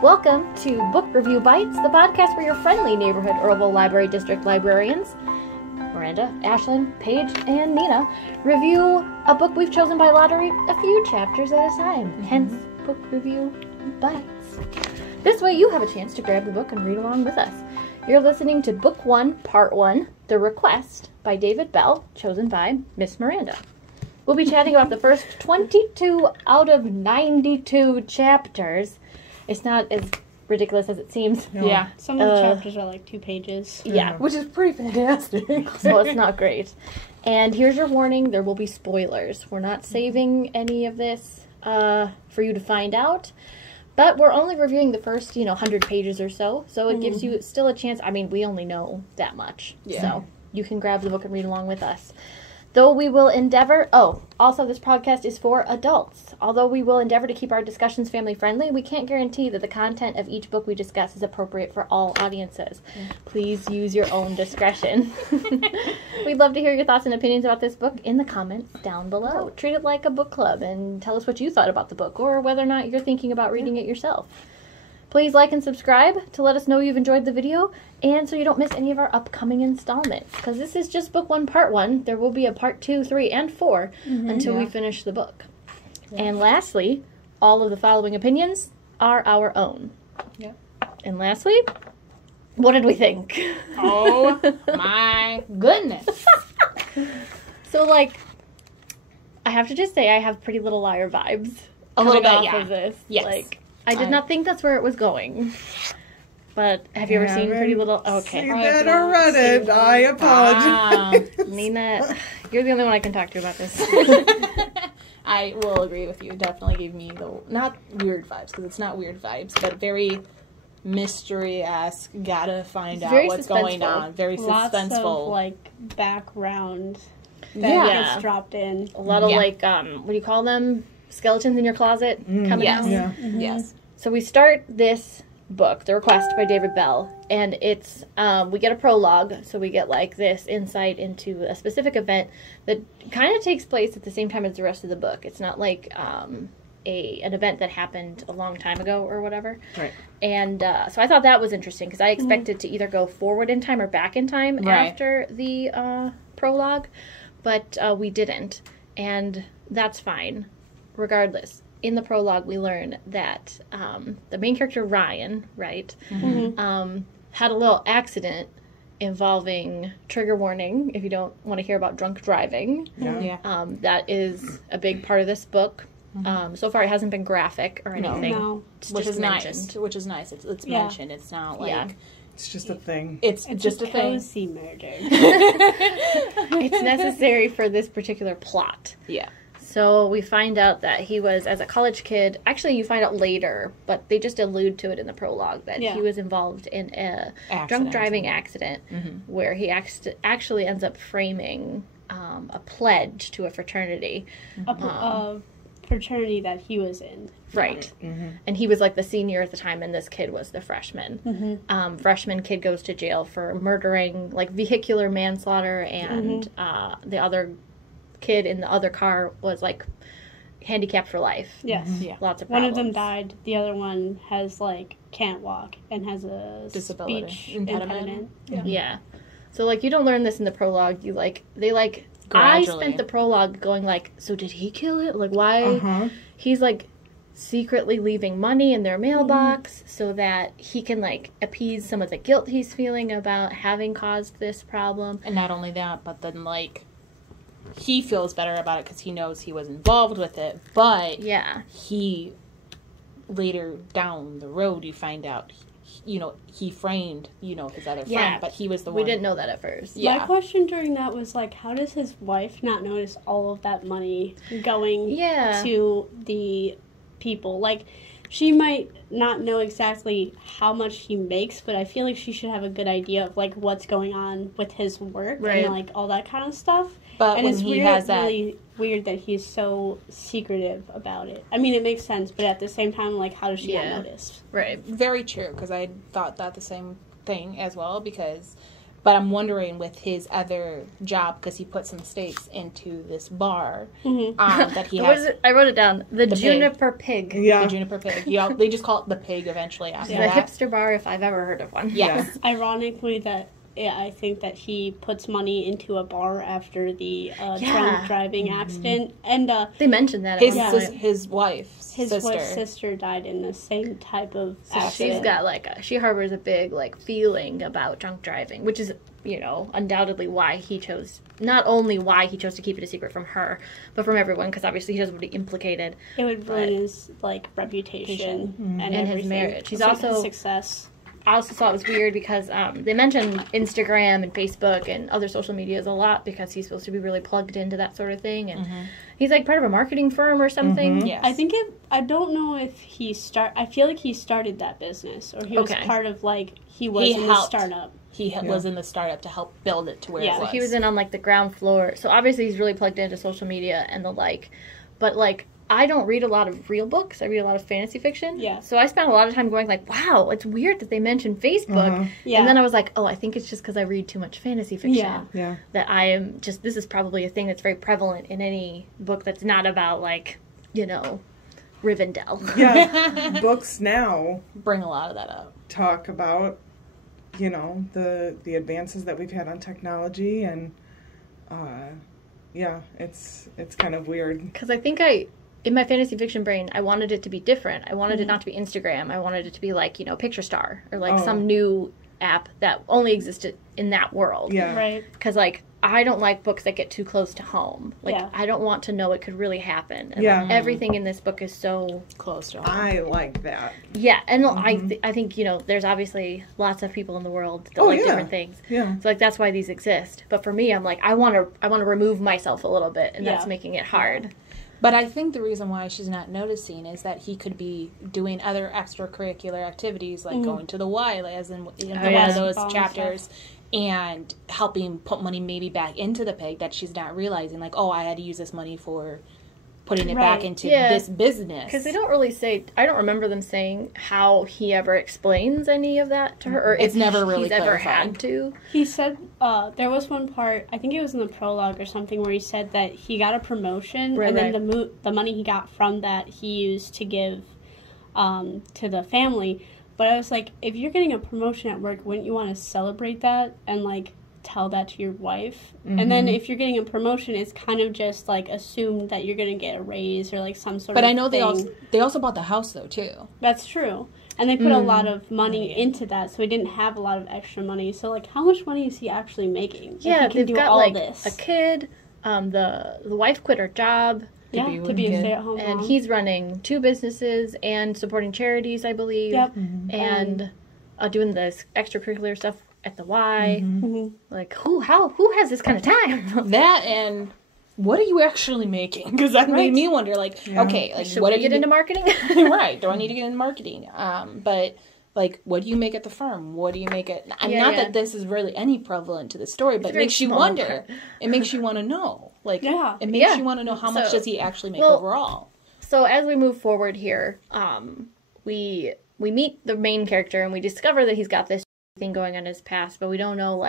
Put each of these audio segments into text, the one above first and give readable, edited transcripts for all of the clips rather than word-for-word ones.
Welcome to Book Review Bites, the podcast where your friendly neighborhood Earlville Library District librarians, Miranda, Ashlyn, Paige, and Nina, review a book we've chosen by lottery a few chapters at a time, hence Book Review Bites. This way you have a chance to grab the book and read along with us. You're listening to Book 1, Part 1, The Request by David Bell, chosen by Miss Miranda. We'll be chatting about the first 22 out of 92 chapters. It's not as ridiculous as it seems. No. Yeah, some of the chapters are like 2 pages. Yeah, Which is pretty fantastic. so it's not great. And here's your warning, there will be spoilers. We're not saving any of this for you to find out. But we're only reviewing the first, 100 pages or so. So it gives you still a chance. I mean, we only know that much. Yeah. So you can grab the book and read along with us. Though we will endeavor... Oh, also this podcast is for adults. Although we will endeavor to keep our discussions family-friendly, we can't guarantee that the content of each book we discuss is appropriate for all audiences. Please use your own discretion. We'd love to hear your thoughts and opinions about this book in the comments down below. Treat it like a book club and tell us what you thought about the book or whether or not you're thinking about reading it yourself. Please like and subscribe to let us know you've enjoyed the video and so you don't miss any of our upcoming installments. Because this is just Book 1, Part 1. There will be a Part 2, 3, and 4 until we finish the book. Yeah. And lastly, all of the following opinions are our own. Yeah. And lastly, what did we think? Oh my goodness. So, I have to just say I have Pretty Little Liar vibes. A little bit, off yeah. of this. Yes. I did not think that's where it was going. But have you ever seen Pretty Little... Okay. Seen that or read it. I apologize. Nina, you're the only one I can talk to about this. I will agree with you. It definitely gave me not weird vibes, because it's not weird vibes, but very mystery-esque, gotta find out what's going on. Very Lots suspenseful. of, background that gets dropped in. A lot of, what do you call them? Skeletons in your closet coming out. Yeah. Yes. So we start this book, The Request by David Bell, and it's, we get a prologue, so we get, this insight into a specific event that kind of takes place at the same time as the rest of the book. It's not like an event that happened a long time ago or whatever. Right. And so I thought that was interesting, because I expected to either go forward in time or back in time after the prologue, but we didn't, and that's fine. Regardless, in the prologue, we learn that the main character, Ryan, had a little accident involving, trigger warning, if you don't want to hear about drunk driving. Yeah. That is a big part of this book. So far, it hasn't been graphic or anything. No. It's Which just is mentioned. nice. Which is nice. It's mentioned. It's not It's just a thing. It's just a thing. Cozy murder. It's necessary for this particular plot. Yeah. So we find out that he was, as a college kid, actually you find out later, but they just allude to it in the prologue, that he was involved in a drunk driving accident where he actually ends up framing a pledge to a fraternity. A fraternity that he was in. Right. And he was the senior at the time, and this kid was the freshman. Freshman kid goes to jail for murdering, vehicular manslaughter, and the other kid in the other car was handicapped for life. Yes. Yeah. Lots of One problems. of them died. The other one has can't walk and has a Disability. speech Impediment. impediment. Yeah. So you don't learn this in the prologue. You I Gradually. spent the prologue going so did he kill it? Why? He's secretly leaving money in their mailbox so that he can appease some of the guilt he's feeling about having caused this problem. And not only that, but then he feels better about it because he knows he was involved with it, but he later down the road you find out he framed his other friend, but he was the one. We didn't know that at first. My question during that was how does his wife not notice all of that money going to the people? She might not know exactly how much he makes, but I feel like she should have a good idea of what's going on with his work and all that kind of stuff. But and when it's he has that, really weird that he's so secretive about it. I mean, it makes sense, but at the same time, how does she not notice? Right. Very true, because I thought that the same thing as well, because But I'm wondering with his other job, because he put some stakes into this bar that he has. I wrote it down. The Juniper Pig. Yeah. The Juniper Pig. Yeah, they just call it the Pig eventually after The that. hipster bar, if I've ever heard of one. Yes. Ironically, I think that he puts money into a bar after the drunk driving accident, and they mentioned that his wife's sister died in the same type of accident. She's got she harbors a big feeling about drunk driving, which is undoubtedly why he chose to keep it a secret from her, but from everyone, because obviously he doesn't want to be implicated. It would ruin his reputation and his marriage. He's also also success. I also thought it was weird because they mentioned Instagram and Facebook and other social medias a lot because he's supposed to be really plugged into that sort of thing, and he's part of a marketing firm or something. Yes. I don't know if I feel like he started that business, or he was part of he was in the startup. He was in the startup to help build it to where it was. So he was in on the ground floor. So obviously he's really plugged into social media and the like, but I don't read a lot of real books. I read a lot of fantasy fiction. Yeah. So I spent a lot of time going wow, it's weird that they mentioned Facebook. Yeah. And then I was like, oh, I think it's just because I read too much fantasy fiction. Yeah. That I am this is probably a thing that's very prevalent in any book that's not about Rivendell. Yeah. Books now bring a lot of that up. Talk about, the advances that we've had on technology, and it's kind of weird. Because I think in my fantasy fiction brain, I wanted it to be different. I wanted it not to be Instagram. I wanted it to be Picture Star or some new app that only existed in that world. Yeah. Right. Because I don't like books that get too close to home. I don't want to know it could really happen. And, everything in this book is so close to home. I like that. Yeah, and I think there's obviously lots of people in the world that like different things. Yeah. So that's why these exist. But for me, I'm I want to remove myself a little bit, and that's making it hard. But I think the reason why she's not noticing is that he could be doing other extracurricular activities, like going to the Y, as in one of those chapters, and helping put money maybe back into the pig that she's not realizing. I had to use this money for putting it back into this business. Because they don't really say, I don't remember them saying how he ever explains any of that to her, or it's never really he's ever had to. He said, there was one part, I think it was in the prologue or something, where he said that he got a promotion, then the money he got from that he used to give to the family. But I was like, if you're getting a promotion at work, wouldn't you want to celebrate that and tell that to your wife? And then if you're getting a promotion, it's kind of just assumed that you're going to get a raise or some sort of But I know thing. they also bought the house though too. That's true. And they put a lot of money into that, so he didn't have a lot of extra money. So how much money is he actually making? Yeah, if he can they've do got all this? a kid. The wife quit her job. To be a stay-at-home and mom. he's running 2 businesses and supporting charities, I believe. Yep. And doing this extracurricular stuff at the Y. Who has this kind of time? That, and what are you actually making? Because that made me wonder, okay, should what we get into marketing? Right. Do I need to get into marketing? But what do you make at the firm? What do you make at... that this is really any prevalent to the story, but it makes you wonder. It makes you want to know. It makes you want to know how much does he actually make overall. So as we move forward here, we meet the main character and we discover that he's got this thing going on in his past, but we don't know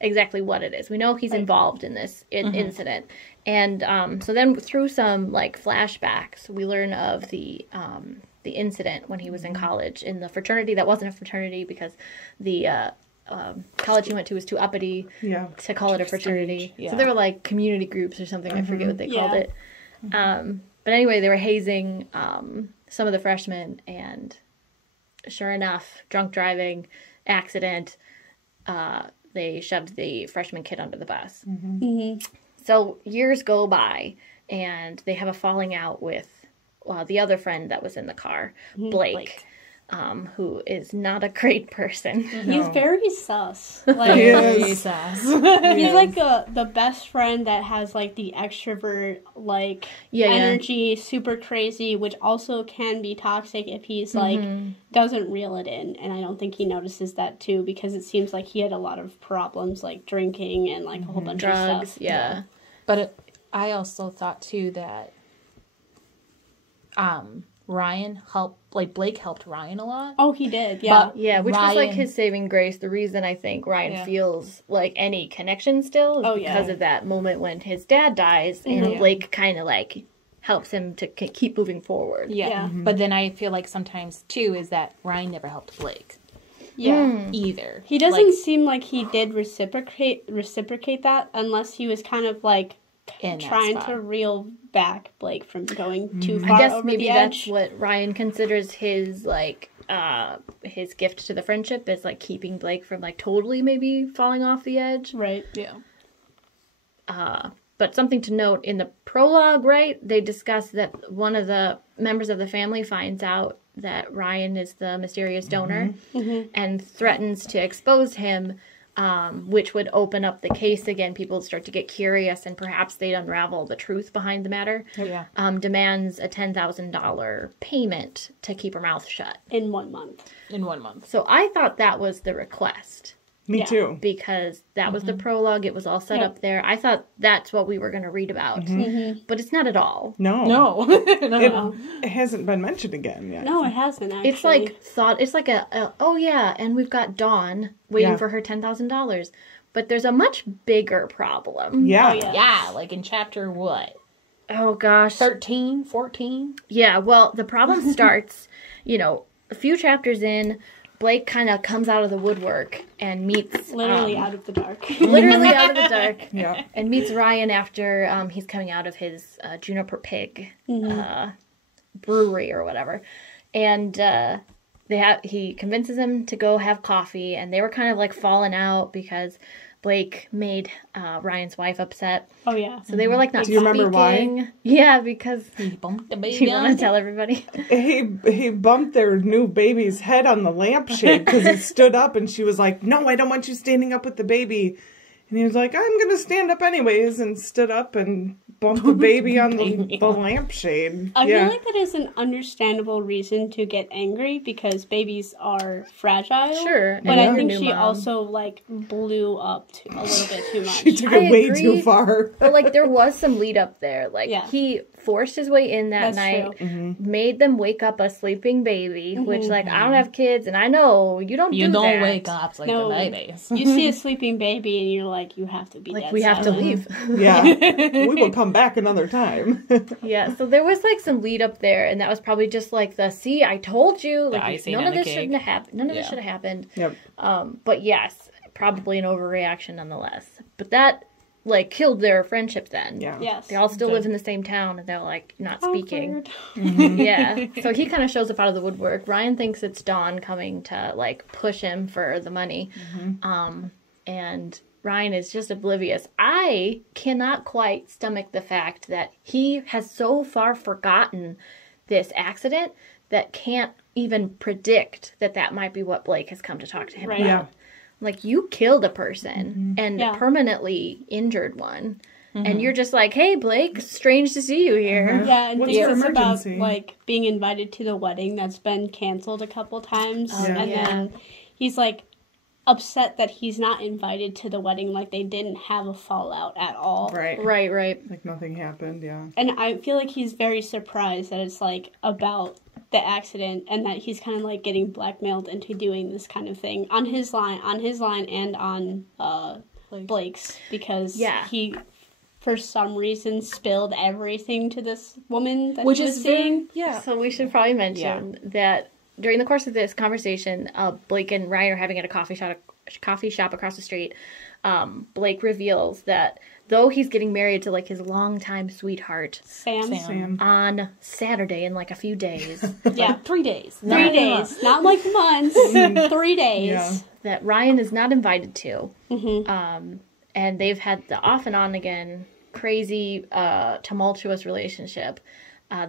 exactly what it is. We know he's involved in this incident. And so then through some flashbacks, we learn of the incident when he was in college in the fraternity that wasn't a fraternity because the college he went to was too uppity to call it a fraternity. So they were community groups or something. I forget what they called it. But anyway, they were hazing some of the freshmen, and sure enough, drunk driving, accident, they shoved the freshman kid under the bus. So years go by, and they have a falling out with the other friend that was in the car, Blake. Who is not a great person. He's very sus. Very sus. He's the best friend that has the extrovert energy, super crazy, which also can be toxic if he's doesn't reel it in. And I don't think he notices that too, because it seems like he had a lot of problems drinking and a whole bunch drugs, of stuff. Yeah. But I also thought too that Ryan helped, like, Blake helped Ryan a lot. Oh, he did, yeah. But yeah, which was Ryan, like his saving grace. The reason I think Ryan feels like any connection still is because of that moment when his dad dies, and Blake kind of like helps him to keep moving forward. Yeah. But then I feel like sometimes, too, is that Ryan never helped Blake. Yeah. Either. He doesn't seem like he did reciprocate that unless he was kind of like trying to reel back Blake from going too far. I guess over maybe the that's edge. what Ryan considers his like his gift to the friendship is like keeping Blake from like totally maybe falling off the edge. Right. Yeah. But something to note in the prologue, right? They discuss that one of the members of the family finds out that Ryan is the mysterious donor and threatens to expose him, which would open up the case again. People would start to get curious and perhaps they'd unravel the truth behind the matter. Yeah. Demands a $10,000 payment to keep her mouth shut. In 1 month. So I thought that was the request. Me too. Because that was the prologue. It was all set up there. I thought that's what we were going to read about. But it's not at all. No. No. It hasn't been mentioned again yet. No, it hasn't, actually. It's like it's like oh yeah, and we've got Dawn waiting for her $10,000. But there's a much bigger problem. Yeah. Oh, yeah. Yeah, like in chapter what? Oh gosh. 13, 14? Yeah, well, the problem starts, a few chapters in, Blake kind of comes out of the woodwork and meets... Literally out of the dark. Literally out of the dark. Yeah. And meets Ryan after he's coming out of his Juniper Pig brewery or whatever. And he convinces him to go have coffee, and they were kind of like falling out because Blake made Ryan's wife upset. Oh, yeah. So they were like not Do you speaking. remember why? Yeah, because... He bumped the Do baby you want to tell everybody? He bumped their new baby's head on the lampshade because he stood up and she was like, "No, I don't want you standing up with the baby." And he was like, "I'm going to stand up anyways," and stood up and bumped the baby on the lampshade. I feel like that is an understandable reason to get angry because babies are fragile. Sure. But I think New she mom. also, like, blew up a little bit too much. She took I it way agree. too far. But, like, there was some lead up there. Like, Yeah. he forced his way in that That's night, true. made them wake up a sleeping baby, which, like, I don't have kids, and I know you don't You do don't that. wake up like No. the babies. You see a sleeping baby and you're like, you have to be Like, dead we have to silent. leave. Yeah. We will come back another time. Yeah, so there was, like, some lead up there, and that was probably just, like, see, I told you. Like, icing none on of the this cake. shouldn't have happened. None of this should have happened. Yep. But, yes, probably an overreaction nonetheless. But that, like, killed their friendship then. Yeah. Yes. They all still live in the same town, and they're, like, not speaking. Awkward. Yeah. So he kind of shows up out of the woodwork. Ryan thinks it's Dawn coming to, like, push him for the money. And Ryan is just oblivious. I cannot quite stomach the fact that he has so far forgotten this accident that can't even predict that might be what Blake has come to talk to him Right. about. Yeah. Like, you killed a person and Yeah. permanently injured one. And you're just like, hey, Blake, strange to see you here. Yeah, and What's think your it's about, emergency? like, being invited to the wedding that's been canceled a couple times. Yeah. And then he's, like, upset that he's not invited to the wedding, like they didn't have a fallout at all. Right. Right. Like nothing happened, yeah. And I feel like he's very surprised that it's, like, about the accident and that he's kind of, like, getting blackmailed into doing this kind of thing on his line and on Blake's, because he, for some reason, spilled everything to this woman that he was seeing. So we should probably mention that during the course of this conversation, Blake and Ryan are having at a coffee shop across the street. Blake reveals that though he's getting married to, like, his longtime sweetheart, Sam. on Saturday in, like, a few days, 3 days. 3 days. Not like months. 3 days. Yeah. that Ryan is not invited to. And they've had the off and on again crazy, tumultuous relationship.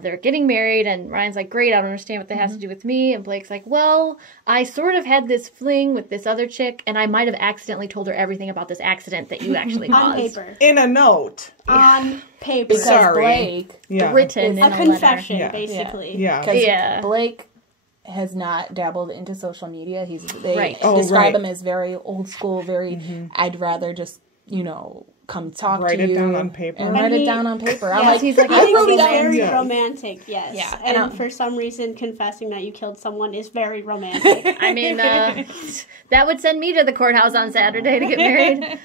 They're getting married, and Ryan's like, great, I don't understand what that has to do with me. And Blake's like, well, I sort of had this fling with this other chick, and I might have accidentally told her everything about this accident that you actually On caused. paper. In a note. On paper. Because Sorry. Blake, Yeah. Written in A letter. confession, Yeah. basically. Yeah. because Yeah. Blake has not dabbled into social media. They Right. describe right. him as very old school, very, I'd rather just, come talk write to you. Write it down on paper. And write it down on paper. I'm like, he's like, I think he's very romantic, yes. Yeah. And for some reason, confessing that you killed someone is very romantic. I mean, that would send me to the courthouse on Saturday to get married.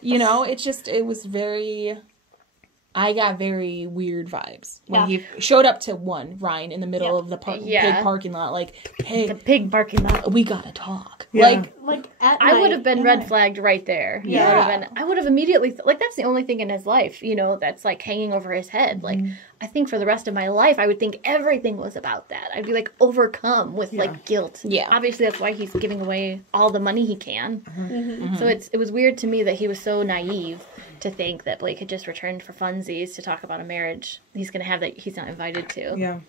You know, it was very... I got very weird vibes when he showed up to Ryan in the middle of the pig parking lot, like, hey, the pig parking lot. We gotta talk. Yeah. Like I would have been red flagged right there. Yeah, I would have immediately that's the only thing in his life, that's like hanging over his head. Like I think for the rest of my life, I would think everything was about that. I'd be like overcome with like guilt. Yeah, obviously that's why he's giving away all the money he can. So it was weird to me that he was so naive to think that Blake had just returned for funsies to talk about a marriage he's going to have that he's not invited to. Yeah.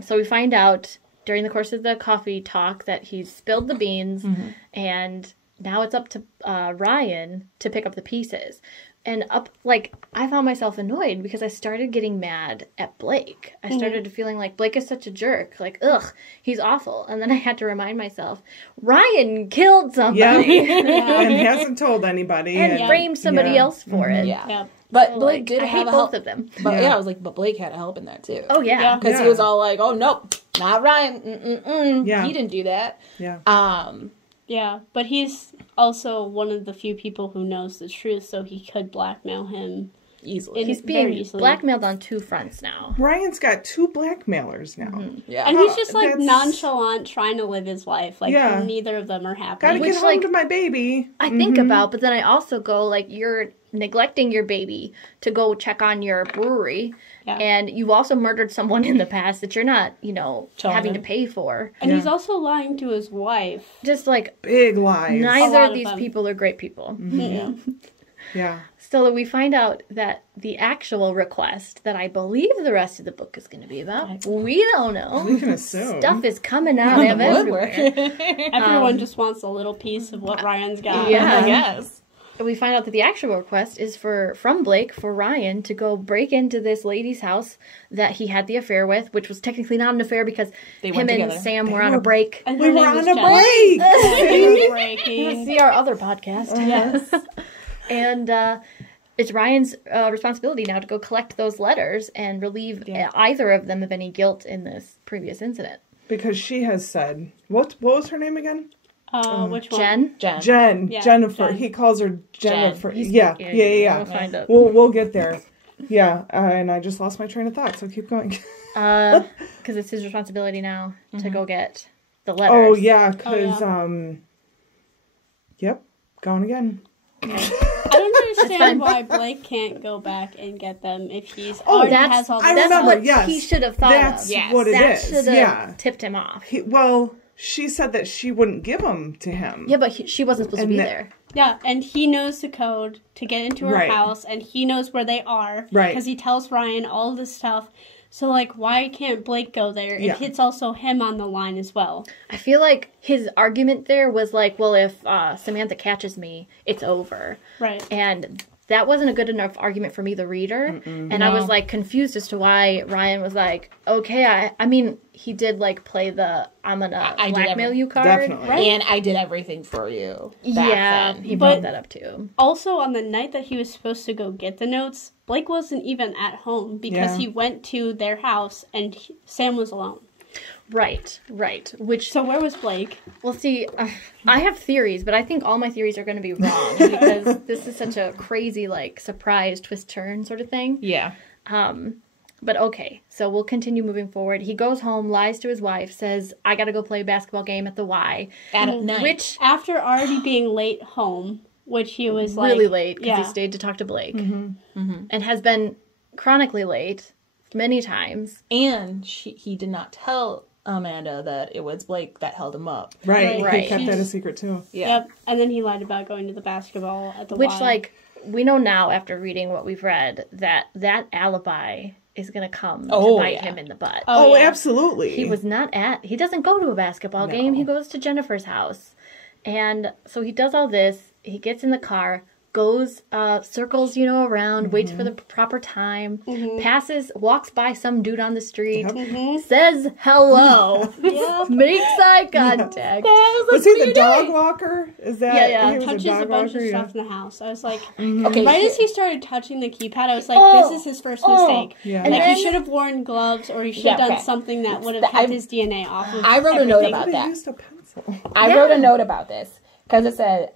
So we find out during the course of the coffee talk that he's spilled the beans, and now it's up to Ryan to pick up the pieces. And I found myself annoyed because I started getting mad at Blake. I started feeling like Blake is such a jerk. Like, ugh, he's awful. And then I had to remind myself, Ryan killed somebody. And hasn't told anybody. And framed somebody else for it. Yeah. But so, Blake did have both of them. But I was like, but Blake had a help in that too. Oh, yeah. Because he was all like, oh, nope, not Ryan. Yeah. He didn't do that. Yeah. Yeah, but he's also one of the few people who knows the truth, so he could blackmail him easily. He's being blackmailed on two fronts now. Ryan's got two blackmailers now. Yeah. And he's just like nonchalant trying to live his life. Like neither of them are happy. Gotta get home to my baby. I think about, but then I also go like, you're neglecting your baby to go check on your brewery. Yeah. And you've also murdered someone in the past that you're not, having to pay for. And he's also lying to his wife. Just like big lies. Neither of these people are great people. Yeah. So we find out that the actual request that I believe the rest of the book is going to be about, we don't know. We can assume. Stuff is coming out of everywhere. Everyone just wants a little piece of what Ryan's got. Yeah, I guess. We find out that the actual request is from Blake for Ryan to go break into this lady's house that he had the affair with, which was technically not an affair because him and Sam were on a break. We were on a break! See our other podcast. Yes. And it's Ryan's responsibility now to go collect those letters and relieve either of them of any guilt in this previous incident. Because she has said, what was her name again? Which one? Jen. Yeah, Jennifer. Jen. He calls her Jennifer. Yeah. We'll find out. We'll get there. Yeah, and I just lost my train of thought, so keep going. Because it's his responsibility now to go get the letters. Oh, yeah, because, yep, going again. I don't understand why Blake can't go back and get them if he's already has all the That's what he should have thought That's what it is. That should have tipped him off. She said that she wouldn't give them to him. Yeah, but she wasn't supposed to be there. Yeah, and he knows the code to get into her house, and he knows where they are. Right. Because he tells Ryan all this stuff. So, like, why can't Blake go there if it's also him on the line as well? I feel like his argument there was like, well, if Samantha catches me, it's over. Right. And that wasn't a good enough argument for me, the reader. I was, like, confused as to why Ryan was like, okay, I mean, he did, like, play the I'm gonna blackmail you card. Definitely. Right? And I did everything for you. He brought that up, too. Also, on the night that he was supposed to go get the notes, Blake wasn't even at home because he went to their house and Sam was alone. Right. So where was Blake? Well, see, I have theories, but I think all my theories are going to be wrong because this is such a crazy, like, surprise twist turn sort of thing. Yeah. But okay, so we'll continue moving forward. He goes home, lies to his wife, says, I got to go play a basketball game at the Y. At night. Which, after already being late home, which he was like... really late because he stayed to talk to Blake. And has been chronically late many times. And he did not tell Amanda that it was Blake that held him up. Right. He kept that a secret too. Yeah. Yep. And then he lied about going to the basketball at the Which, Y. like, we know now after reading what we've read that alibi is going to come to bite him in the butt. Oh, absolutely. He doesn't go to a basketball game. He goes to Jennifer's house. And so he does all this. He gets in the car, goes, circles, around, waits for the proper time, passes, walks by some dude on the street, says hello, makes eye contact. Was he the dog walker? Is that? Yeah. He was touches a bunch of walker, stuff in the house. I was like, Okay. right as he started touching the keypad, I was like, this is his first mistake. Yeah. And Like, then- he should have worn gloves, or he should have done something that would have kept his DNA off of I wrote a note everything. about They that. used a pencil. I wrote a note about this because it said,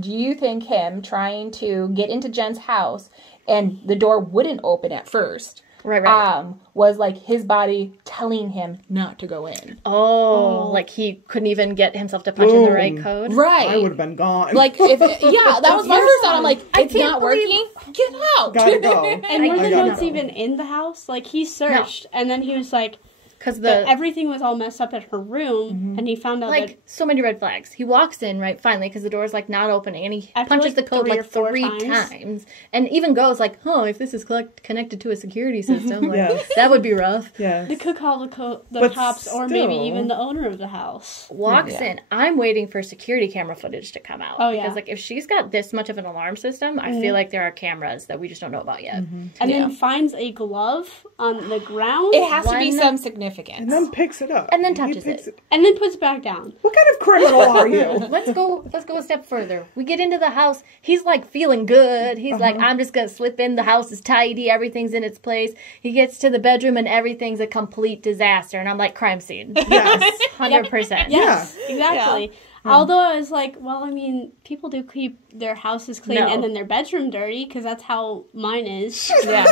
do you think him trying to get into Jen's house and the door wouldn't open at first? Right. Was like his body telling him not to go in. Oh, like he couldn't even get himself to punch in the right code? Right. I would have been gone. Like, that was my first thought. I'm like, it's not working. Get out. Gotta go. And were the gotta notes go. even in the house? Like, he searched, and then he was like, Because everything was all messed up at her room, and he found out that... so many red flags. He walks in, right, finally, because the door's, like, not opening, and he After, punches like, the code, 3 or like, 4 three times. times. And even goes, like, if this is connected to a security system, like, Yes. that would be rough. Yeah. They could call the But cops, or maybe still- even the owner of the house. Walks in. I'm waiting for security camera footage to come out. Oh, yeah. Because, like, if she's got this much of an alarm system, I feel like there are cameras that we just don't know about yet. And then finds a glove on the ground. It has to be One- some significance. And then picks it up. And then He touches picks it. And then puts it back down. What kind of criminal are you? Let's go a step further. We get into the house. He's like feeling good. He's like, I'm just gonna slip in. The house is tidy. Everything's in its place. He gets to the bedroom and everything's a complete disaster. And I'm like, crime scene. Yes. 100%. Yes, exactly. Although I was like, well, I mean, people do keep their houses clean No. and then their bedroom dirty, because that's how mine is. Yeah.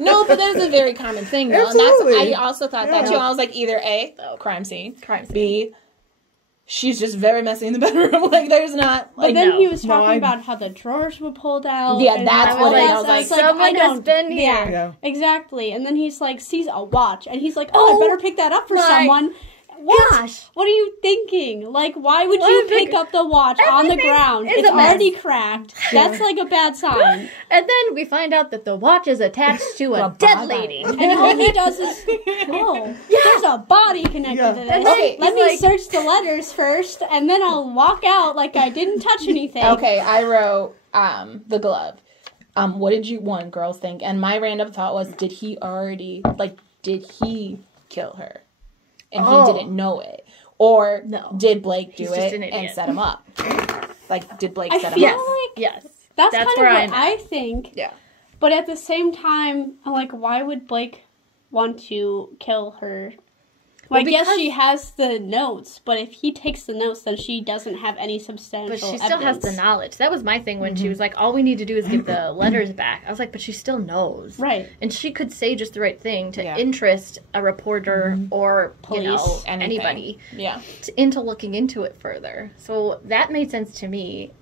No, but that is a very common thing, though. Absolutely. And I also thought that, too. I was like, either A, crime scene. B, she's just very messy in the bedroom. Like, there's not... But Like, then no. he was talking I- about how the drawers were pulled out. Yeah, and that's all what that I was stuff. like, It's someone I has don't- been here. Yeah, Yeah. exactly. And then he's like, sees a watch. And he's like, I better pick that up for my someone. What? gosh. What are you thinking? Like, why would What you a big- pick up the watch on the Everything ground? is It's a mess. already cracked. That's like a bad sign. And then we find out that the watch is attached to a dead lady. And all he does is, there's a body connected Yeah. to this. And then Okay, Let he's me like- search the letters first, and then I'll walk out like I didn't touch anything. Okay, I wrote the glove. What did you girls think? And my random thought was, did he kill her? And he didn't know it. Or No. did Blake do He's just an it and idiot. set him up? Like, did Blake I set him feel up? like Yes. that's That's kind where of I'm what at. I think. Yeah. But at the same time, I'm like, why would Blake want to kill her? Well, I guess because- she has the notes, but if he takes the notes, then she doesn't have any substantial But she still has evidence. the knowledge. That was my thing when she was like, all we need to do is get the letters back. I was like, but she still knows. Right. And she could say just the right thing to Yeah. interest a reporter or Police, anything. anybody Yeah. into looking into it further. So that made sense to me,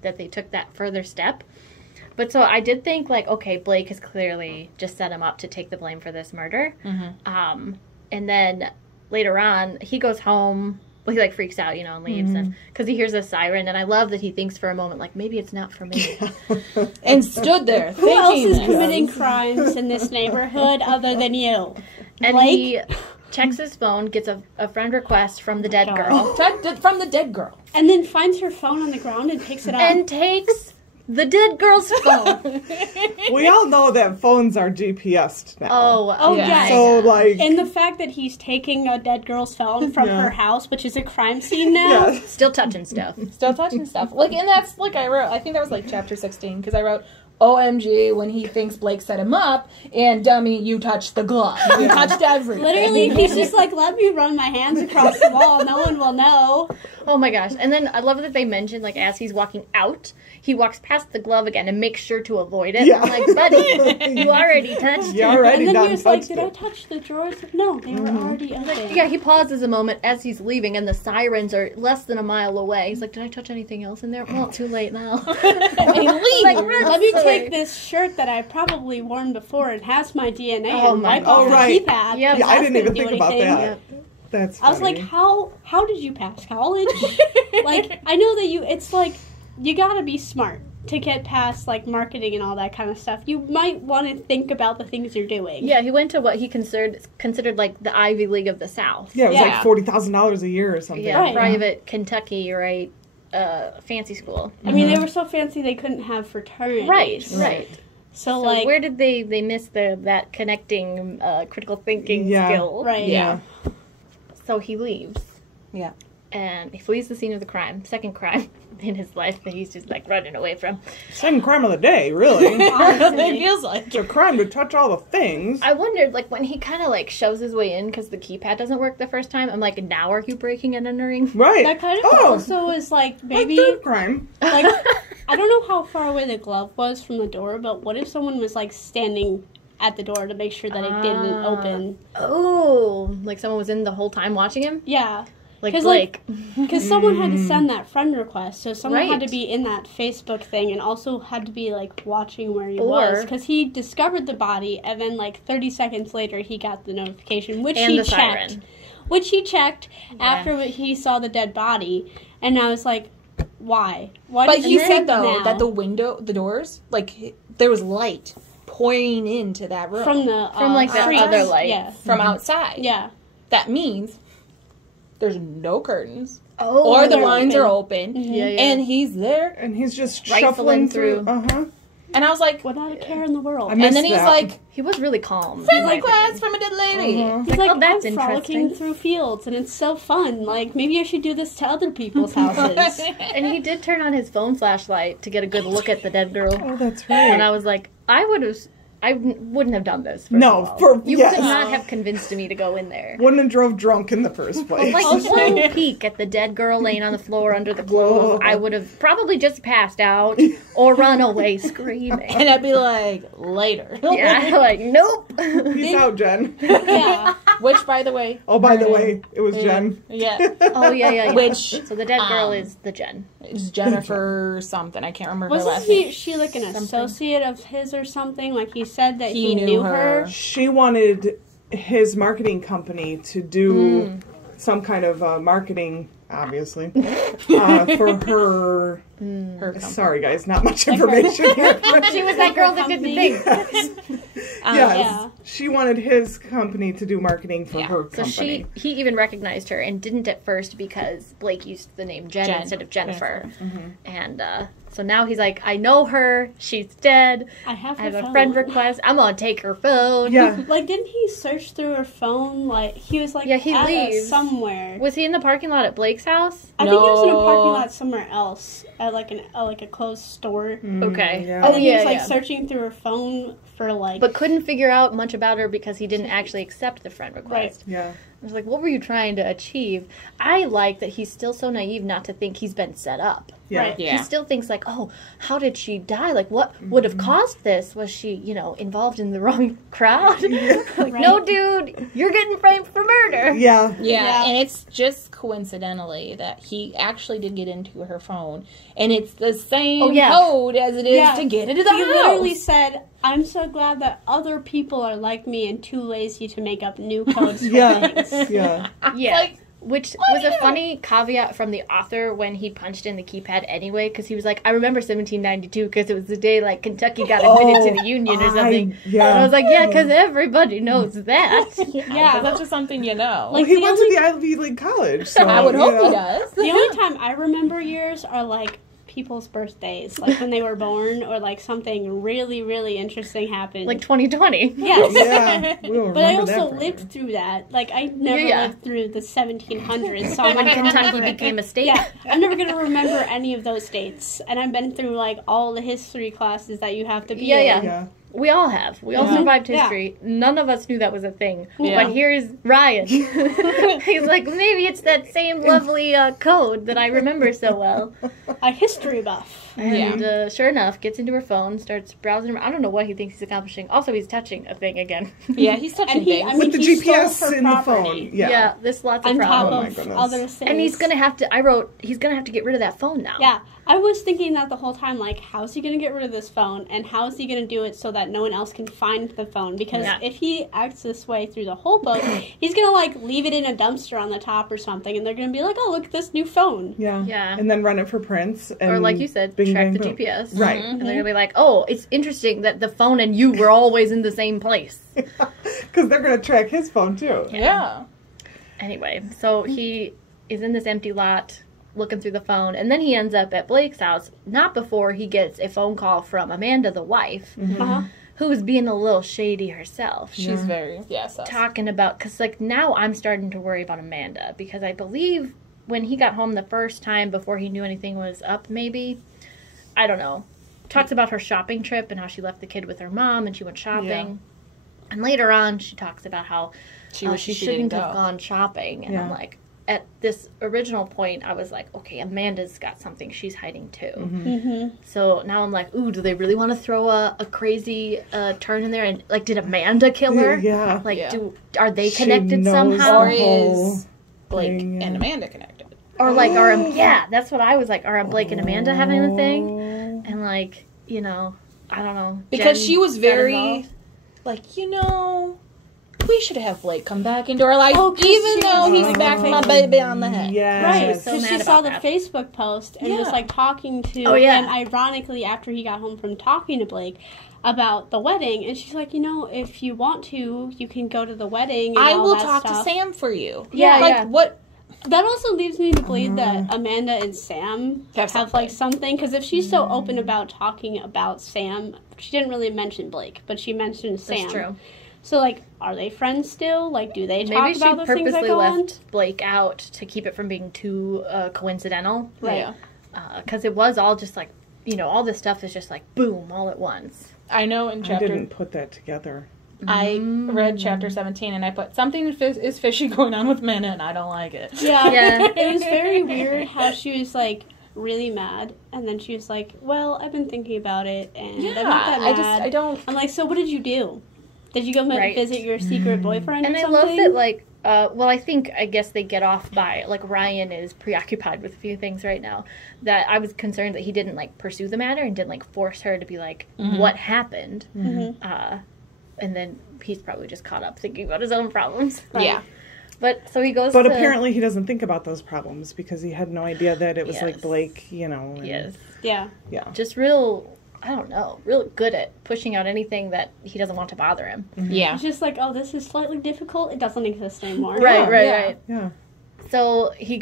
that they took that further step. But so I did think, like, okay, Blake has clearly just set him up to take the blame for this murder. And then later on, he goes home. Well, he, like, freaks out, and leaves. Because he hears a siren. And I love that he thinks for a moment, like, maybe it's not for me. And stood there Who else thinking is this. committing crimes in this neighborhood other than you? And Blake? he checks his phone, gets a friend request from the dead girl, From the dead girl. And then finds her phone on the ground and picks it up. and takes the dead girl's phone. We all know that phones are GPS'd now. Oh, Yeah. yes. So, like... And the fact that he's taking a dead girl's phone from her house, which is a crime scene now. Yeah. Still touching stuff. Still touching stuff. Like, and that's, like, I wrote, I think that was, like, chapter 16, because I wrote, OMG, when he thinks Blake set him up, and dummy, you touched the glove. You touched everything. Literally, he's just like, let me run my hands across the wall. No one will know. Oh my gosh. And then I love that they mentioned, like, as he's walking out, he walks past the glove again and makes sure to avoid it. Yeah. I'm like, buddy, you already touched You it. already And then done he was like, touched did I it. touch the drawers? No, they were already open. Yeah, he pauses a moment as he's leaving, and the sirens are less than a mile away. He's like, did I touch anything else in there? Well, too late now. And he leaves. Like, Let me sorry. take this shirt that I probably worn before and has my DNA Oh and my wipe off God. the Right. keypad. Yeah, because Yeah, I that's didn't even gonna do think about anything. that. That's I was funny. like, how did you pass college? Like, I know that it's like, you gotta be smart to get past, like, marketing and all that kind of stuff. You might want to think about the things you're doing. Yeah, he went to what he considered like the Ivy League of the South. Yeah, it was Yeah. like $40,000 a year or something. Yeah, Right. private Kentucky, right? fancy school. I mean, they were so fancy they couldn't have fraternities. Right. So like, where did they miss that connecting critical thinking skill? Right. Yeah. So he leaves. Yeah. And he flees the scene of the crime. Second crime in his life that he's just, like, running away from. Second crime of the day, really. It feels like. It's a crime to touch all the things. I wondered, like, when he kind of, like, shoves his way in because the keypad doesn't work the first time, I'm like, now are you breaking and entering? Right. That kind of also is, like, maybe... Like third crime. Like, I don't know how far away the glove was from the door, but what if someone was, like, standing at the door to make sure that it didn't open? Oh, like someone was in the whole time watching him? Yeah. Like Blake. Because someone had to send that friend request, so someone had to be in that Facebook thing and also had to be, like, watching where he was. Because he discovered the body, and then, like, 30 seconds later, he got the notification, which he checked. Siren. Which he checked after he saw the dead body, and I was like, why? But he said, though, that the doors, like, there was light pouring into that room. From the other light. From outside. Yeah. That means there's no curtains. Or the blinds are open. Mm-hmm. And he's there. And he's just shuffling through. And I was like... Without a care in the world. And then he's like... He was really calm. Family class from a dead lady. He's like, that's frolicking through fields, and it's so fun. Like, maybe I should do this to other people's houses. And he did turn on his phone flashlight to get a good look at the dead girl. Oh, that's right. And I was like, I wouldn't have done this. You could not have convinced me to go in there. Wouldn't have drove drunk in the first place. Like one peek at the dead girl laying on the floor under the clothes, I would have probably just passed out or run away screaming. And I'd be like, later. Yeah, like, nope. Peace out, Jen. Yeah. Which, by the way. Oh, by the way, it was Jen. Yeah. Oh, yeah. So the dead girl is the Jen. It's Jennifer something. I can't remember her last name. name. Wasn't she like an associate of his or something? Like he said that he knew her. She wanted his marketing company to do some kind of marketing, obviously, for her. Sorry, guys, not much information here. She was that girl that did the thing. Yes. She wanted his company to do marketing for her company. So he even recognized her and didn't at first because Blake used the name Jen. Instead of Jennifer. And so now he's like, I know her. She's dead. I have a friend request. I'm going to take her phone. Yeah. Like, didn't he search through her phone? Like, he was like, he leaves somewhere. Was he in the parking lot at Blake's house? I think he was in a parking lot somewhere else. At like a closed store. Okay. Yeah. And then he was like searching through her phone for like... But couldn't figure out much about her because he didn't actually accept the friend request. Right. Yeah. I was like, what were you trying to achieve? I like that he's still so naive not to think he's been set up. Yeah. Right. He still thinks like, oh, how did she die? Like, what would have caused this? Was she, involved in the wrong crowd? Like, no, dude, you're getting framed for murder. Yeah. Yeah, and it's just coincidentally that he actually did get into her phone, and it's the same code as it is to get into the house. He literally said, I'm so glad that other people are like me and too lazy to make up new codes for things. Yeah. Like, which was a funny caveat from the author when he punched in the keypad anyway, because he was like, I remember 1792 because it was the day like Kentucky got admitted to the Union or something. And I was like, yeah, because everybody knows that. Yeah, that's just something you know. Like, he went to the Ivy League college, so I would hope he does. The only time I remember years are like people's birthdays, like when they were born, or like something really, really interesting happened. Like 2020. Yes. Yeah. But I also lived through that. Like, I never lived through the 1700s. So when Kentucky became a state. Yeah. I'm never going to remember any of those dates. And I've been through, like, all the history classes that you have to be in. Yeah. We all have. We all survived history. Yeah. None of us knew that was a thing. Yeah. But here's Ryan. He's like, maybe it's that same lovely code that I remember so well. A history buff. And sure enough, gets into her phone, starts browsing. I don't know what he thinks he's accomplishing. Also, he's touching a thing again. Yeah, he's touching things. With the GPS in the phone. Yeah, this lots of on problems. top of other things. And he's going to have to, he's going to have to get rid of that phone now. Yeah. I was thinking that the whole time, like, how's he going to get rid of this phone, and how's he going to do it so that no one else can find the phone? Because if he acts this way through the whole book, he's going to, like, leave it in a dumpster on the top or something, and they're going to be like, oh, look at this new phone. Yeah. Yeah. And then run it for prints. And or, like you said, track the GPS. Right. And they're going to be like, oh, it's interesting that the phone and you were always in the same place. Because they're going to track his phone, too. Yeah. Anyway, so he is in this empty lot looking through the phone, and then he ends up at Blake's house, not before he gets a phone call from Amanda, the wife, who's being a little shady herself. She's very, sus. Talking about, because, like, now I'm starting to worry about Amanda, because I believe when he got home the first time before he knew anything was up, maybe, I don't know, talks about her shopping trip and how she left the kid with her mom and she went shopping. Yeah. And later on, she talks about how she shouldn't have gone shopping. And I'm like, at this original point, I was like, okay, Amanda's got something she's hiding too. So now I'm like, ooh, do they really want to throw a crazy turn in there? And, like, did Amanda kill her? Yeah. Like, are they connected somehow? Or is Blake and Amanda connected? Or, like, that's what I was like. Are Blake and Amanda having a thing? And, like, you know, I don't know. Because she was very, like, you know, we should have Blake come back into our life, even though he's back my baby on the head. Yeah. Right, so because she saw the Facebook post and was, like, talking to, and ironically, after he got home from talking to Blake about the wedding, and she's like, you know, if you want to, you can go to the wedding and I all will that talk stuff. to Sam for you. Yeah, what... That also leads me to believe that Amanda and Sam have like something, because if she's so open about talking about Sam, she didn't really mention Blake, but she mentioned Sam. That's true. So, like, are they friends still? Like, do they talk about the things that Maybe she purposely go left on? Blake out to keep it from being too coincidental. Right. Because it was all just like, you know, all this stuff is just like, boom, all at once. I know in chapter... I didn't put that together. I read chapter 17 and I put something is fishy going on with Minna and I don't like it. Yeah. It was very weird how she was like really mad and then she was like, well, I've been thinking about it and I'm not that mad. I'm like, so what did you do? Did you go visit your secret boyfriend or something? And I love that, like, I guess they get off by, like, Ryan is preoccupied with a few things right now, that I was concerned that he didn't, like, pursue the matter and didn't, like, force her to be like, what happened? And then he's probably just caught up thinking about his own problems. Yeah. But, so he goes But apparently he doesn't think about those problems because he had no idea that it was, like, Blake, you know. And, Yeah. Just real, I don't know, real good at pushing out anything that he doesn't want to bother him. Yeah. It's just like, oh, this is slightly difficult. It doesn't exist anymore. Right. Yeah. So he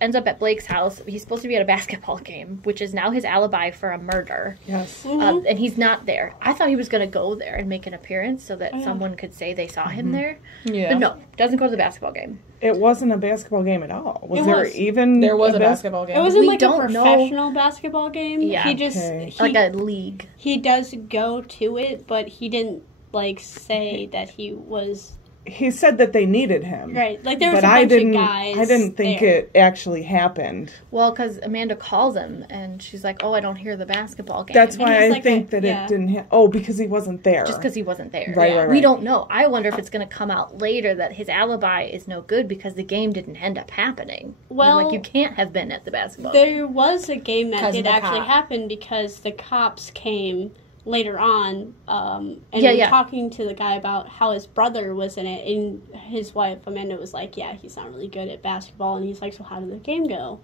ends up at Blake's house. He's supposed to be at a basketball game, which is now his alibi for a murder. Yes. And he's not there. I thought he was going to go there and make an appearance so that someone could say they saw him there. Yeah. But no, doesn't go to the basketball game. It wasn't a basketball game at all. There was a basketball game. It wasn't like a professional basketball game. Yeah. He just like a league. He does go to it, but he didn't like say that he was. He said that they needed him. Right. Like, there was a bunch of guys I didn't think it actually happened. Well, because Amanda calls him, and she's like, oh, I don't hear the basketball game. That's why I think that it didn't happen. Oh, because he wasn't there. Just because he wasn't there. Right. We don't know. I wonder if it's going to come out later that his alibi is no good because the game didn't end up happening. Well, like, you can't have been at the basketball game. There was a game that did actually happen because the cops came later on, and were talking to the guy about how his brother was in it, and his wife Amanda was like, yeah, he's not really good at basketball, and he's like, so how did the game go?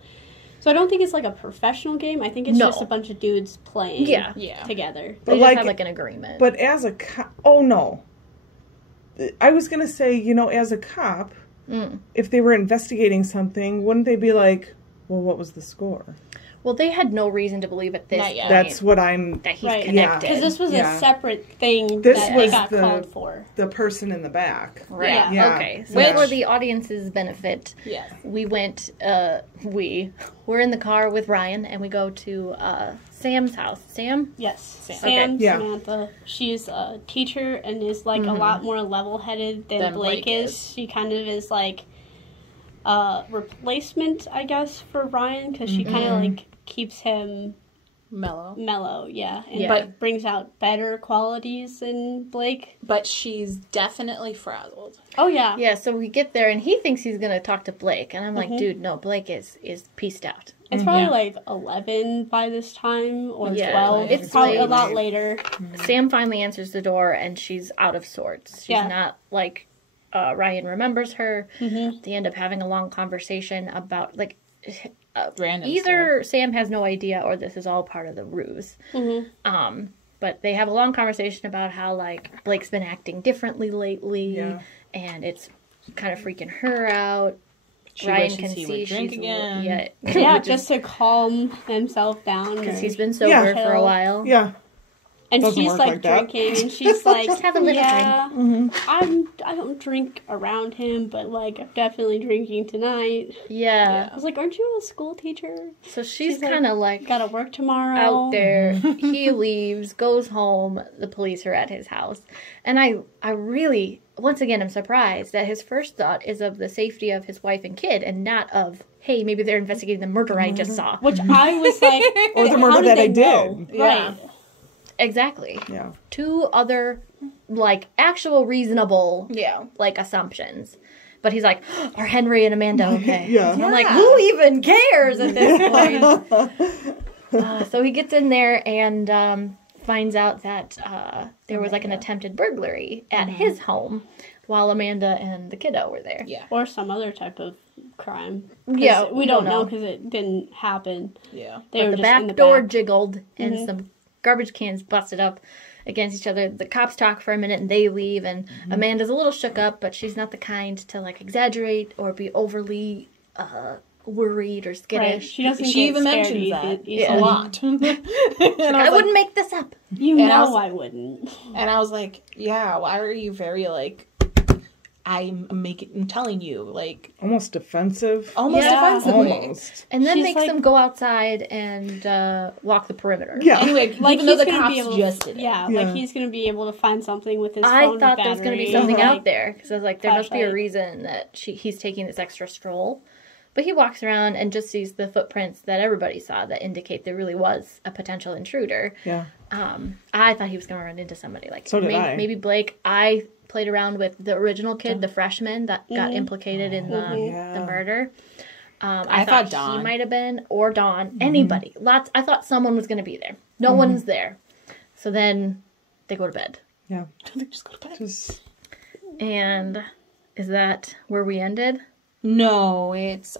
So I don't think it's like a professional game. I think it's just a bunch of dudes playing together. They just have like an agreement. But as a cop, oh no. I was going to say, you know, as a cop, if they were investigating something, wouldn't they be like, well, what was the score? Well, they had no reason to believe at this point that's what I'm... that he's connected. Because this was a separate thing that they got called for. The person in the back. Right. Yeah. Okay. So for the audience's benefit, we went... we're in the car with Ryan, and we go to Sam's house. Sam? Yes. Sam, Samantha. She's a teacher and is, like, a lot more level-headed than Blake is. She kind of is, like... replacement, I guess, for Ryan, because she kind of like keeps him mellow, but brings out better qualities in Blake. But she's definitely frazzled. Oh yeah. So we get there and he thinks he's gonna talk to Blake, and I'm like, dude, no, Blake is pieced out. It's probably like 11 by this time, or 12. It's probably a lot later. Sam finally answers the door, and she's out of sorts. She's not like Ryan remembers her. They end up having a long conversation about like either Sam has no idea or this is all part of the ruse. But they have a long conversation about how like Blake's been acting differently lately, and it's kind of freaking her out. Ryan can see drink she's again. Yeah, just to calm himself down. Because he's been sober for a while. Yeah. And Doesn't she's work like like that. drinking, and she's like, Just have a little drink. I don't drink around him, but like I'm definitely drinking tonight. Yeah. I was like, aren't you a school teacher? So she's kind of like gotta work tomorrow. out there. He leaves, goes home. The police are at his house, and I really, once again, I'm surprised that his first thought is of the safety of his wife and kid, and not of, hey, maybe they're investigating the murder I just saw. Which I was like, or the murder that I did. Yeah. Right. Exactly. Yeah. Two other, like, actual reasonable, like, assumptions. But he's like, are Henry and Amanda okay? Yeah. And I'm like, who even cares at this point? So he gets in there and finds out that there was, like, an attempted burglary at his home while Amanda and the kiddo were there. Yeah. Or some other type of crime. Yeah. We don't know because it didn't happen. Yeah. But the back door jiggled and some garbage cans busted up against each other. The cops talk for a minute and they leave, and Amanda's a little shook up, but she's not the kind to like exaggerate or be overly worried or skittish. Right. She doesn't. She even mentions that a lot. I wouldn't make this up. You know I wouldn't. And I was like, yeah, why are you very like? I'm telling you, like almost defensive. Almost defensively. Almost. And then makes them go outside and walk the perimeter. Yeah. Anyway, like even though the cops just did it. Yeah, like he's going to be able to find something with his phone I thought there was going to be something out there. Because I was like, there must be a reason that he's taking this extra stroll. But he walks around and just sees the footprints that everybody saw that indicate there really was a potential intruder. Yeah. I thought he was going to run into somebody. Like so did I. Maybe Blake. I played around with the original kid, the freshman that got implicated in the murder. I thought Dawn. He might have been, or Dawn. Anybody. I thought someone was going to be there. No one's there. So then they go to bed. Yeah. They just go to bed. And is that where we ended? No, it's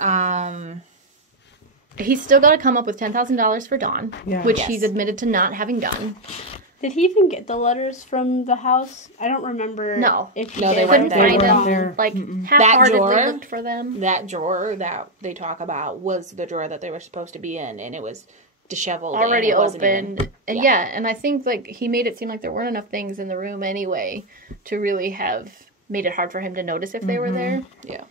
he's still got to come up with $10,000 for Dawn, which he's admitted to not having done. Did he even get the letters from the house? I don't remember. No. If they weren't find them. there. Like, half-heartedly looked for them. That drawer that they talk about was the drawer that they were supposed to be in, and it was disheveled. Already opened. And and I think, like, he made it seem like there weren't enough things in the room anyway to really have made it hard for him to notice if they were there. Yeah.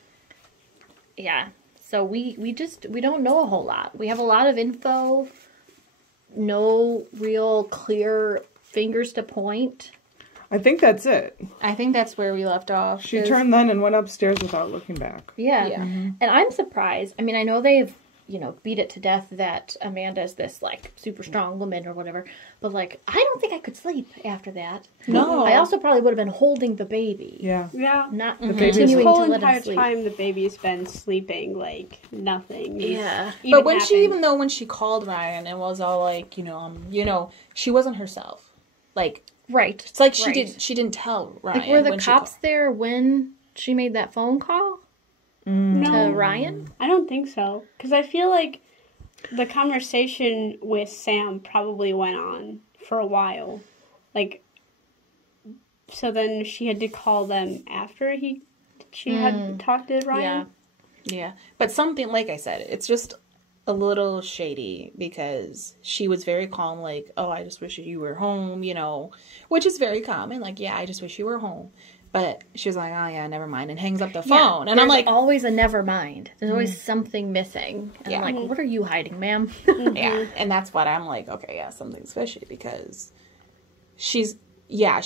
Yeah. So we don't know a whole lot. We have a lot of info. No real clear fingers to point. I think that's it. I think that's where we left off. She turned then and went upstairs without looking back. Yeah. And I'm surprised. I mean, I know they've, beat it to death that Amanda's this, like, super strong woman or whatever. But, like, I don't think I could sleep after that. No. I also probably would have been holding the baby. Yeah. Yeah. Not The continuing whole to let entire him sleep. time the baby's been sleeping, like, nothing. Yeah. But when she called Ryan and was all like, she wasn't herself. Like, right. It's like she didn't tell Ryan. Like, were the cops there when she made that phone call to Ryan? I don't think so. Because I feel like the conversation with Sam probably went on for a while. Like, so then she had to call them after she had talked to Ryan. Yeah. But something, like I said, it's just a little shady because she was very calm, like, oh, I just wish you were home, which is very common. Like, yeah, I just wish you were home. But she was like, oh, yeah, never mind, and hangs up the phone. And I'm like, always a never mind. There's always something missing. And I'm like, what are you hiding, ma'am? Yeah. And that's what I'm like, okay, yeah, something's fishy because she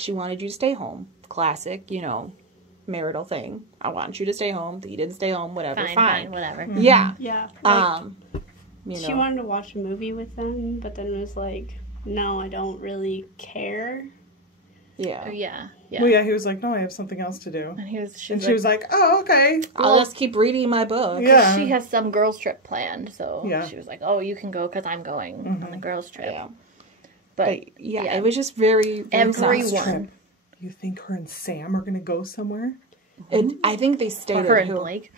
wanted you to stay home. Classic, marital thing. I want you to stay home. You didn't stay home, whatever. Fine. Whatever. Mm-hmm. Yeah. Yeah. She wanted to watch a movie with them, but then was like, no, I don't really care. Yeah. Yeah. Well, yeah, he was like, no, I have something else to do. And she was like, oh, okay. I'll just keep reading my book. Yeah. She has some girls' trip planned, so she was like, oh, you can go because I'm going on the girls' trip. Yeah. But it was just very everyone. You think her and Sam are going to go somewhere? And I think they stayed her and Blake.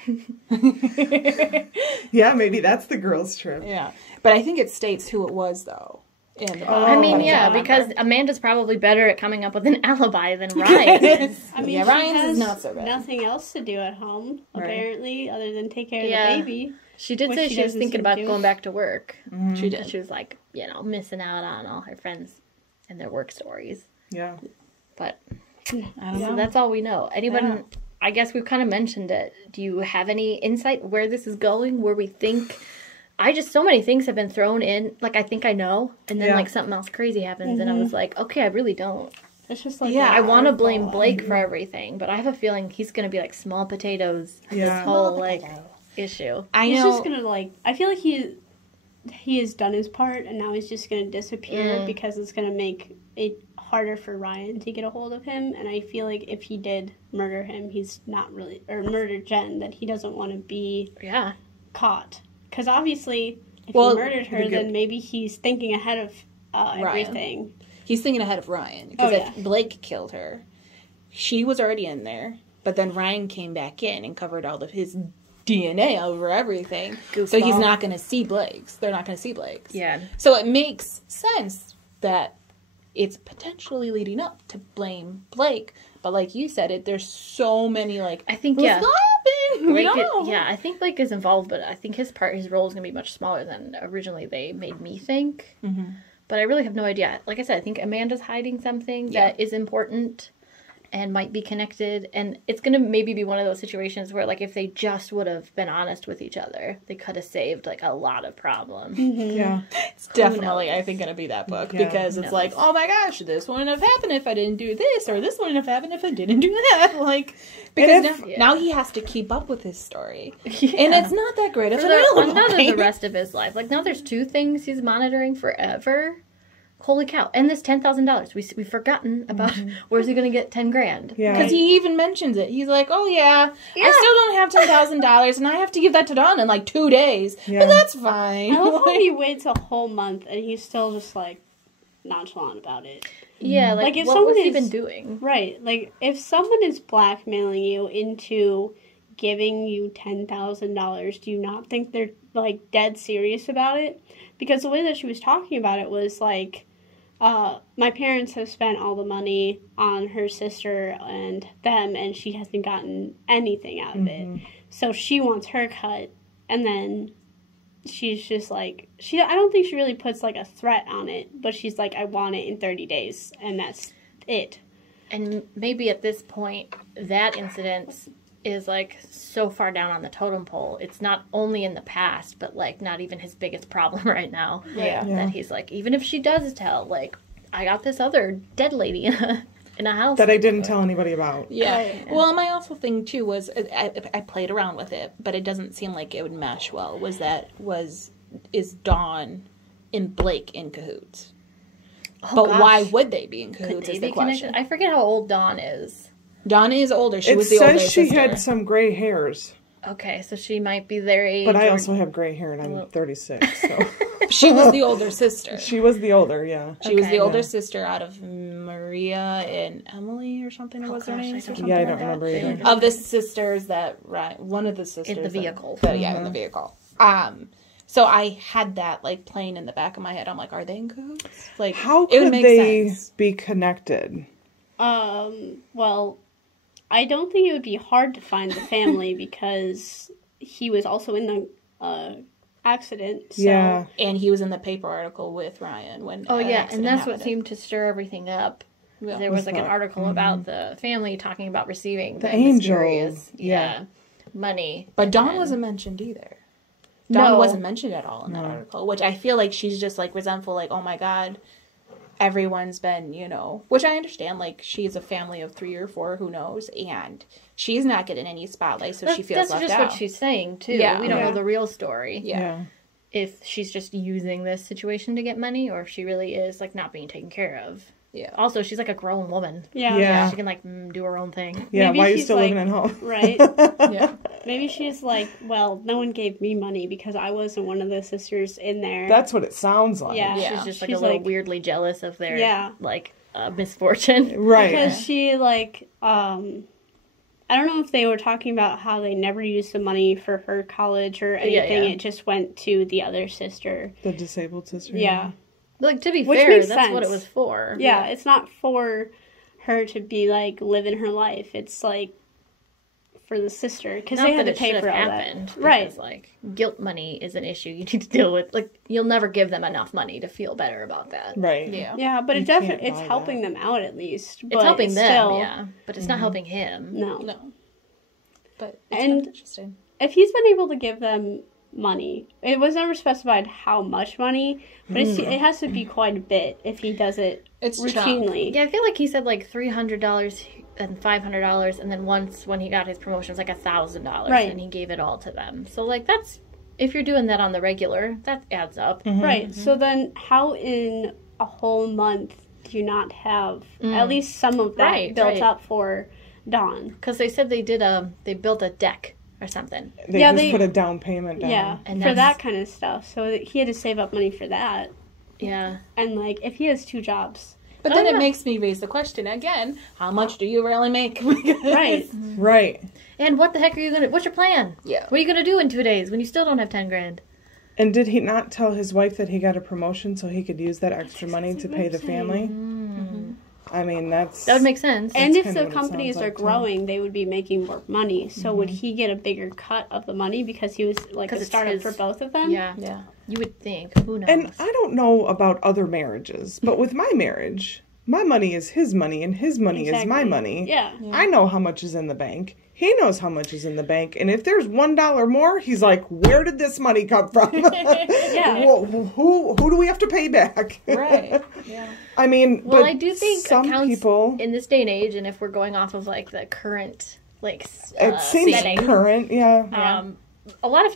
Yeah, maybe that's the girls' trip. Yeah. But I think it states who it was, though. in the I mean, yeah, because Amanda's probably better at coming up with an alibi than Ryan is. I mean, Ryan's is not so bad. Nothing else to do at home, apparently, other than take care of the baby. She did say she was thinking about going back to work. Mm-hmm. She did. She was like, missing out on all her friends and their work stories. Yeah. But I don't know. So that's all we know. Anyone, I guess we've kind of mentioned it. Do you have any insight where this is going, where we think... so many things have been thrown in, like, I think I know, and then, like, something else crazy happens, and I was like, okay, I really don't. It's just like, I want to blame Blake for everything, but I have a feeling he's going to be, like, small potatoes in this whole, like, issue. He's just going to, like, I feel like he has done his part, and now he's just going to disappear because it's going to make it harder for Ryan to get a hold of him, and I feel like if he did murder him, he's not really, or murder Jen, that he doesn't want to be caught. Because obviously, if he murdered her, then maybe he's thinking ahead of everything. He's thinking ahead of Ryan. Because if Blake killed her, she was already in there. But then Ryan came back in and covered all of his DNA over everything. Goofball. So he's not going to see Blake's. They're not going to see Blake's. Yeah. So it makes sense that it's potentially leading up to blame Blake. But like you said, there's so many, like, I think, Blake, I think Blake is involved, but I think his role is going to be much smaller than originally they made me think. Mm-hmm. But I really have no idea. Like I said, I think Amanda's hiding something that is important and might be connected. And it's going to maybe be one of those situations where, like, if they just would have been honest with each other, they could have saved, like, a lot of problems. Mm-hmm. Yeah. It's definitely, I think, going to be that book. Because it's like, oh my gosh, this wouldn't have happened if I didn't do this, or this wouldn't have happened if I didn't do that. Like, because now he has to keep up with his story. Yeah. And it's not that great of an alibi. None of the rest of his life. Like, now there's 2 things he's monitoring forever. Holy cow. And this $10,000. We've forgotten about where's he going to get $10,000. Yeah. Because he even mentions it. He's like, oh yeah, I still don't have $10,000 and I have to give that to Dawn in like 2 days. Yeah. But that's fine. I love how he waits a whole month and he's still just like nonchalant about it. Yeah, like if what was he been doing? Right. Like if someone is blackmailing you into giving you $10,000, do you not think they're like dead serious about it? Because the way that she was talking about it was like, my parents have spent all the money on her sister and them, and she hasn't gotten anything out of it. So she wants her cut, and then she's just like, I don't think she really puts like a threat on it, but she's like, I want it in 30 days, and that's it. And maybe at this point, that incident is like so far down on the totem pole. It's not only in the past, but like not even his biggest problem right now. Yeah. That he's like, even if she does tell, like, I got this other dead lady in a house that I didn't tell anybody about. Yeah. Well, my also thing too was I played around with it, but it doesn't seem like it would mesh well. Is Dawn and Blake in cahoots? Oh, but gosh. Why would they be in cahoots? Is the question. I forget how old Dawn is. Dawn is older. She was the older sister. It says she had some gray hairs. Okay, so she might be their age. But I also have gray hair, and I'm 36, so... She was the older sister. She was the older, yeah. She was the older sister out of Maria and Emily or something. What was their name? I don't remember either. Of the sisters one of the sisters... In the vehicle. In the vehicle. So I had that, like, playing in the back of my head. I'm like, are they in cahoots? Like, how could they be connected? Well... I don't think it would be hard to find the family because he was also in the accident. So. Yeah. And he was in the paper article with Ryan when and that's what seemed to stir everything up. Yeah. There was like an article about the family talking about receiving the mysterious money. But Dawn wasn't mentioned either. Dawn wasn't mentioned at all in that article, which I feel like she's just like resentful, like, oh my God, everyone's been, which I understand, like, she's a family of 3 or 4, who knows, and she's not getting any spotlight, so she feels left out. That's just what she's saying, too. Yeah. We don't know the real story. Yeah. If she's just using this situation to get money, or if she really is, like, not being taken care of. Yeah. Also, she's like a grown woman. Yeah. She can, like, do her own thing. Yeah, maybe why are you still living at home? Right. Yeah. Maybe she's like, well, no one gave me money because I wasn't one of the sisters in there. That's what it sounds like. Yeah. She's just like a little weirdly jealous of their, like, misfortune. Right. Because she, like, I don't know if they were talking about how they never used the money for her college or anything. Yeah. It just went to the other sister. The disabled sister. Yeah. Like, to be fair, that's what it was for. Yeah, it's not for her to be, like, living her life. It's, like, for the sister. Because they had to pay for all that. Right. Because, like, guilt money is an issue you need to deal with. Like, you'll never give them enough money to feel better about that. Right. Yeah. Yeah, but it's helping them out at least. It's helping them, yeah. But it's not helping him. No. But it's kind of interesting. If he's been able to give them money, it was never specified how much money, but it has to be quite a bit if he does it routinely. Chunk. Yeah, I feel like he said like $300 and $500, and then once when he got his promotion, it was like $1,000, and he gave it all to them. So like that's, if you're doing that on the regular, that adds up. Right. So then how in a whole month do you not have at least some of that built up for Dawn? Because they said they built a deck or something. They put a down payment down. Yeah, and for that kind of stuff. So he had to save up money for that. Yeah. And, like, if he has 2 jobs. But then it makes me raise the question again, how much do you really make? Right. And what the heck are you going to... What's your plan? Yeah. What are you going to do in 2 days when you still don't have 10 grand? And did he not tell his wife that he got a promotion so he could use that extra money to pay the family? I mean, that would make sense. And if the companies are growing, they would be making more money. So would he get a bigger cut of the money because he was like a startup for both of them? Yeah. You would think. Who knows? And I don't know about other marriages, but with my marriage, my money is his money and his money is my money. Yeah. I know how much is in the bank. He knows how much is in the bank. And if there's $1 more, he's like, where did this money come from? Who do we have to pay back? Right. Yeah. I mean, well, but I do think some people in this day and age, and if we're going off of like the current it seems setting, current, a lot of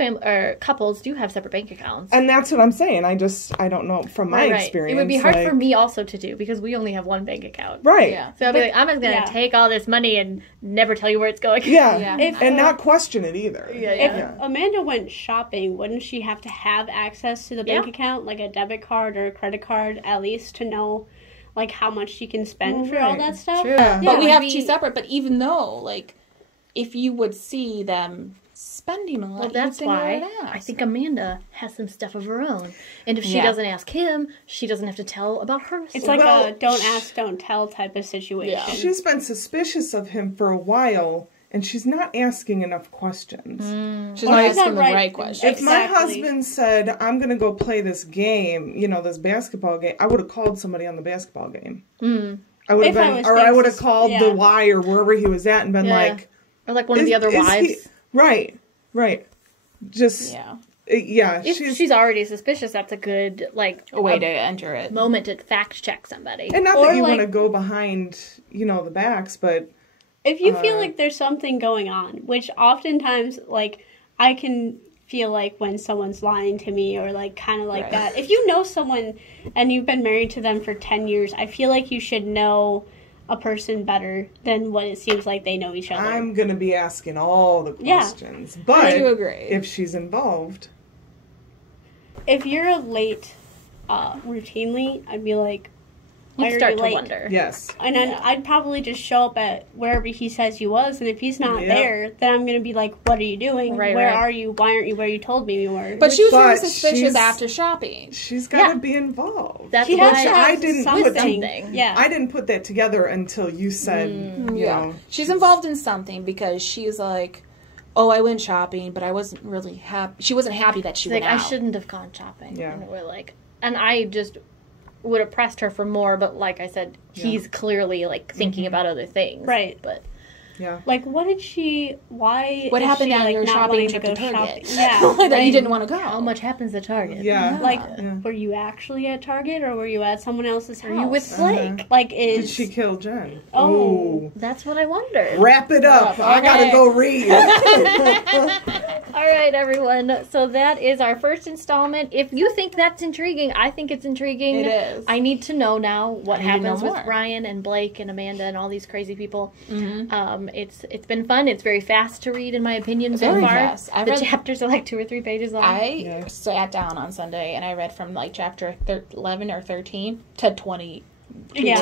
couples do have separate bank accounts, and that's what I'm saying. I don't know from my experience. It would be hard for me also to do because we only have one bank account, right? Yeah. So I'll be like, I'm just gonna take all this money and never tell you where it's going. Yeah, and not question it either. If Amanda went shopping, wouldn't she have to have access to the bank account, like a debit card or a credit card, at least to know, like, how much she can spend for all that stuff? True. But we have 2 separate. But even though, like, if you would see them spending a lot, that's why I think Amanda has some stuff of her own, and if she doesn't ask him, she doesn't have to tell about her. It's like a don't ask, don't tell type of situation. Yeah. She's been suspicious of him for a while, and she's not asking enough questions. She's not asking the right questions. If my husband said, I'm going to go play this game, this basketball game, I would have called somebody on the basketball game. I would have I would have called the Y or wherever he was at and been like, or like one of the other wives. Right. Just if she's already suspicious, that's a good a way to enter it. Moment to fact check somebody. And not that you want to go behind, the backs, but if you feel like there's something going on, which oftentimes I can feel like when someone's lying to me or kind of like that. If you know someone and you've been married to them for 10 years, I feel like you should know a person better than what it seems like they know each other. I'm going to be asking all the questions. But I do agree. If she's involved. If you're late routinely, I'd be like, you'd start to wonder. Yes. And then I'd probably just show up at wherever he says he was, and if he's not there, then I'm going to be like, what are you doing? Where are you? Why aren't you where you told me you were? But she was very suspicious after shopping. She's got to be involved. That's she has I didn't put something. I didn't put that together until you said, you know. She's involved in something because she's like, oh, I went shopping, but I wasn't really happy. She wasn't happy that she went out. I shouldn't have gone shopping. Yeah. And we're like, and I just would have pressed her for more, but like I said, he's clearly thinking about other things. Right. But what did she, why what happened she, on your shopping trip to Target? That you didn't want to go. How much happens at Target? Yeah. Were you actually at Target or were you at someone else's house? Were you with Blake? Did she kill Jen? Oh. That's what I wondered. Wrap it up. I gotta go read. All right, everyone. So that is our first installment. If you think that's intriguing, I think it's intriguing. It is. I need to know now what happens with Ryan and Blake and Amanda and all these crazy people. Mm-hmm. It's been fun. It's very fast to read, in my opinion, so far. Fast. The chapters are 2 or 3 pages long. I sat down on Sunday and I read from chapter 11 or 13 to 20. Yeah.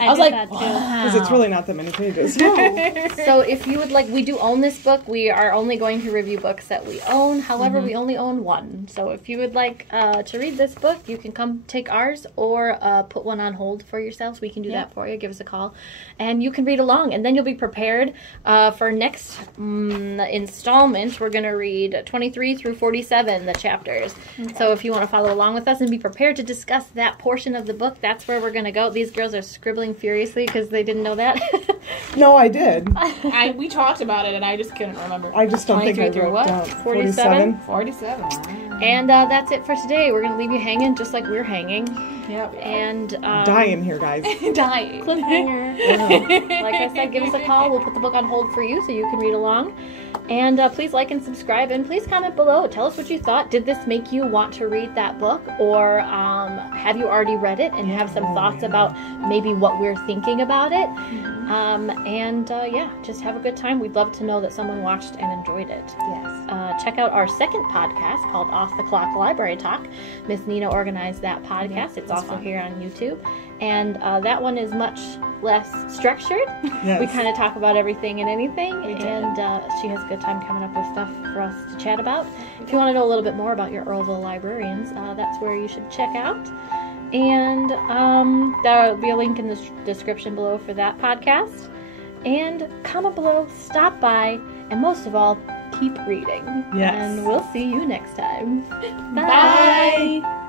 I was like, that too. Because it's really not that many pages. So if you would like, we do own this book. We are only going to review books that we own. However, we only own one. So if you would like to read this book, you can come take ours or put one on hold for yourselves. We can do that for you. Give us a call. And you can read along. And then you'll be prepared for next installment. We're going to read 23 through 47, the chapters. Okay. So if you want to follow along with us and be prepared to discuss that portion of the book, that's where we're going to go. These girls are scribbling furiously because they didn't know that. No, I did. We talked about it, and I just couldn't remember. I just don't think I wrote what? down 47. 47. And that's it for today. We're going to leave you hanging just like we're hanging. Yep. And dying here, guys. Dying. Cliffhanger. Like I said, give us a call. We'll put the book on hold for you so you can read along. And please like and subscribe, and please comment below. Tell us what you thought. Did this make you want to read that book, or have you already read it and have some thoughts about maybe what we're thinking about it? Just have a good time. We'd love to know that someone watched and enjoyed it. Yes. Check out our second podcast called Off the Clock Library Talk. Miss Nina organized that podcast. It's also here on YouTube. And that one is much less structured. Yes. We kind of talk about everything and anything. And she has a good time coming up with stuff for us to chat about. If you want to know a little bit more about your Earlville librarians, that's where you should check out. And there will be a link in the description below for that podcast. And comment below, stop by, and most of all, keep reading. Yes. And we'll see you next time. Bye.